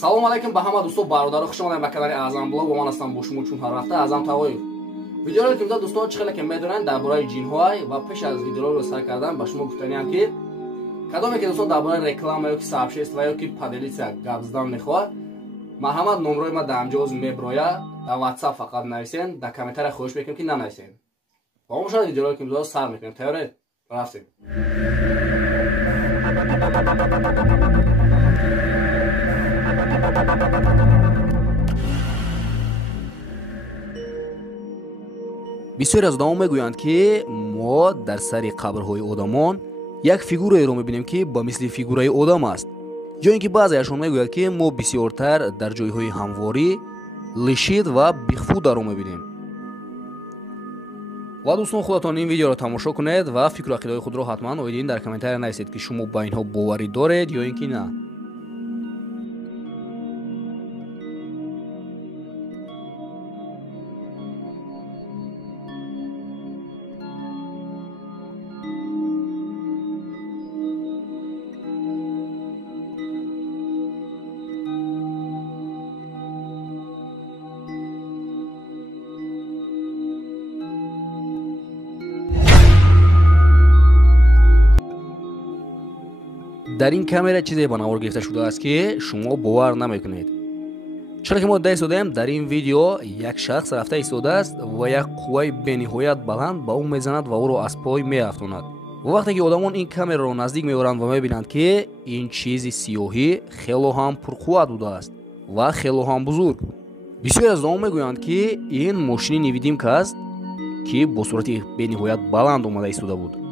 Салом алейкум ба ҳама дӯстон бародаро, хуш омадед ба канали AZAM блог. Ман ҳастам бо шумо чун ҳар ҳафта AZAM Тавоев. Видеоро ки дӯстон чӣ хеле ки медонанд дар бораи ҷинҳоай ва пеш аз видеоро сар кардан ба шумо гуфтаниам ки кадоме ки дӯстон дар бораи реклама ёки сообщество ёки поделитсия гап задан мехоҳад, марҳамат номрои ма дар амҷоз меброя, дар WhatsApp фақат нависен, дар комментария хоҳиш мекунем ки нанависен. Ба мо шуд видеоро ки дӯстон сар мекунем. Тайёред? Рафтем. бисёре аз одамон мегӯянд ки мо дар сари қабрҳои одамон як фигураеро мебинем ки ба мисли фигураи одам аст, ё ин ки баъзеашон мегӯяд ки мо бисёртар дар ҷойҳои ҳамворӣ, лишид ва бихфударо мебинем. ва дӯстон, худатон ин видеоро тамошо кунед ва фикру ақидаҳои худро ҳатман оидин дар комментария нависед ки шумо ба инҳо боварӣ доред ё ин ки на. дар ин камера чизе ба навор гирифта шудааст ки шумо бовар намекунед. чаро ки мо дида истодем, дар ин видео як шахс рафта истодааст ва як қувваи бениҳоят баланд ба ӯ мезанад ва ӯро аз пой меафтонад. ва вақте ки одамон ин камераро наздик меоранд ва мебинанд ки ин чизи сиёҳӣ хело ҳам пурқувват будааст ва хело ҳам бузург. бисёре аз одамон мегӯянд ки ин мошини невидимка аст ки бо сурати бениҳоят баланд омада истода буд.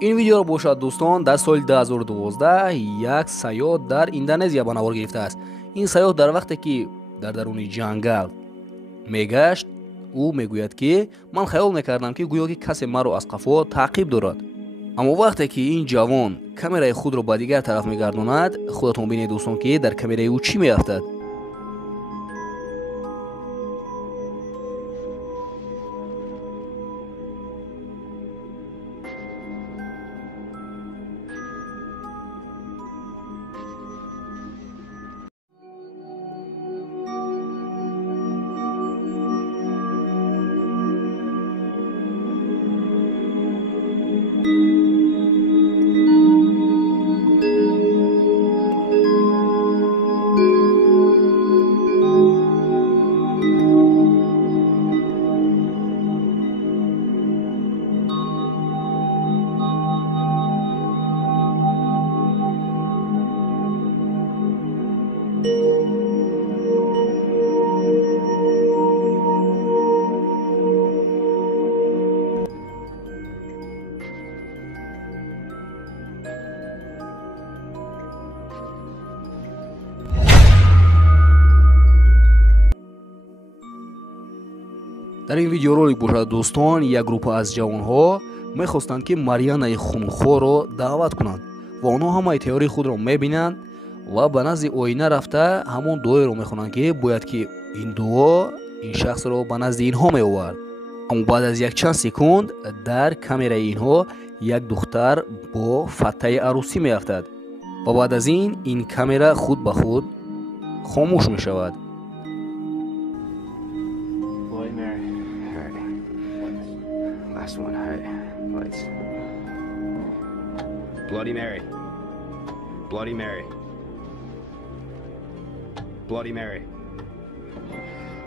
ин видеоро бошад дӯстон, дар соли 2012 як саёҳ дар Индонезия ба навор гирифтааст. ин саёҳ дар вақте ки дар даруни ҷангал мегашт, ӯ мегӯяд ки ман хаёл мекардам ки гӯё ки касе маро аз қафо таъқиб дорад. аммо вақте ки ин ҷавон камераи худро ба дигар тараф мегардонад, худатон бинед дӯстон ки дар камераи ӯ чӣ меафтад. дар ин видеоролик бошад дӯстон, як группа аз ҷавонҳо мехостанд ки марьянаи хунхоҳро даъват кунанд ва онҳо ҳамаи тайёрии худро мебинанд ва ба назди оина рафта ҳамон дуоеро мехонанд ки бояд ки ин дуо ин шахсро ба назди инҳо меовард. аммо баъд аз якчанд секунд дар камераи инҳо як духтар бо фаттаи арӯсӣ меафтад ва баъд аз ин камера худ ба худ хомӯш мешавад. Last one, all right. Lights. Bloody Mary. Bloody Mary. Bloody Mary.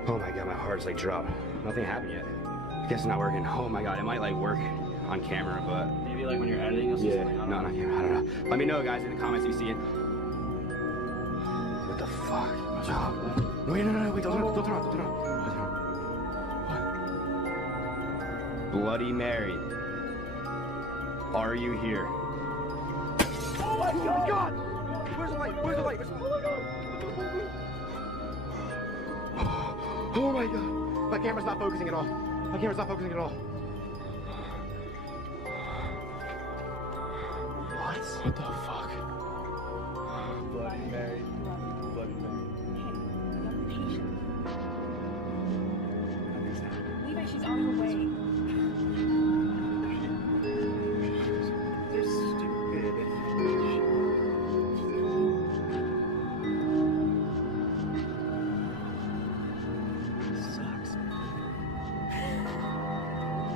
Oh my God, my heart's like dropped. Nothing happened yet. I guess it's not working. Oh my God, it might like work on camera, but maybe like when you're editing or something. Yeah, no, not camera. I don't know. Let me know, guys, in the comments if you see it. What the fuck? No, wait, no, wait, don't turn on. Bloody Mary, are you here? Oh my God! Where's the light? Where's the light? Oh my God! Oh my god. My camera's not focusing at all. My camera's not focusing at all. What? What the fuck? Bloody Mary. Bloody Mary. Levi, she's on her way. They're stupid. Sucks.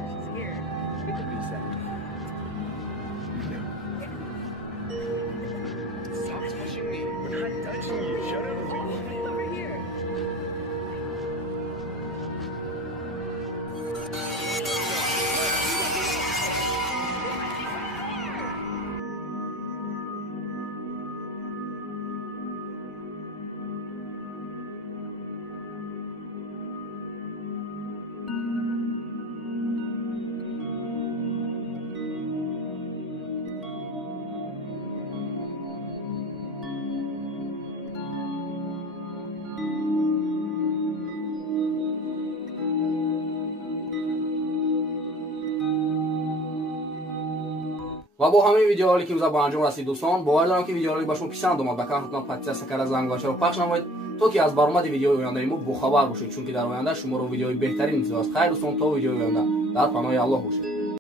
She's here. Get the beast out. Stop touching me. We're not touching you. Shut up. Oh, over here. و با همین ویدیوهایی که با انجام رسید دوستان، باور دارم که ویدیوهایی با شما پسند اومد. به کانال پادکست سکر زنگوله رو پخش نمایید تا که از برآمد ویدیوهای آینده ما باخبر باشید، چون که در آینده شما رو ویدیوهای بهترین می‌سازد. خیر دوستان، تا ویدیوهای آینده در پناه الله باشید.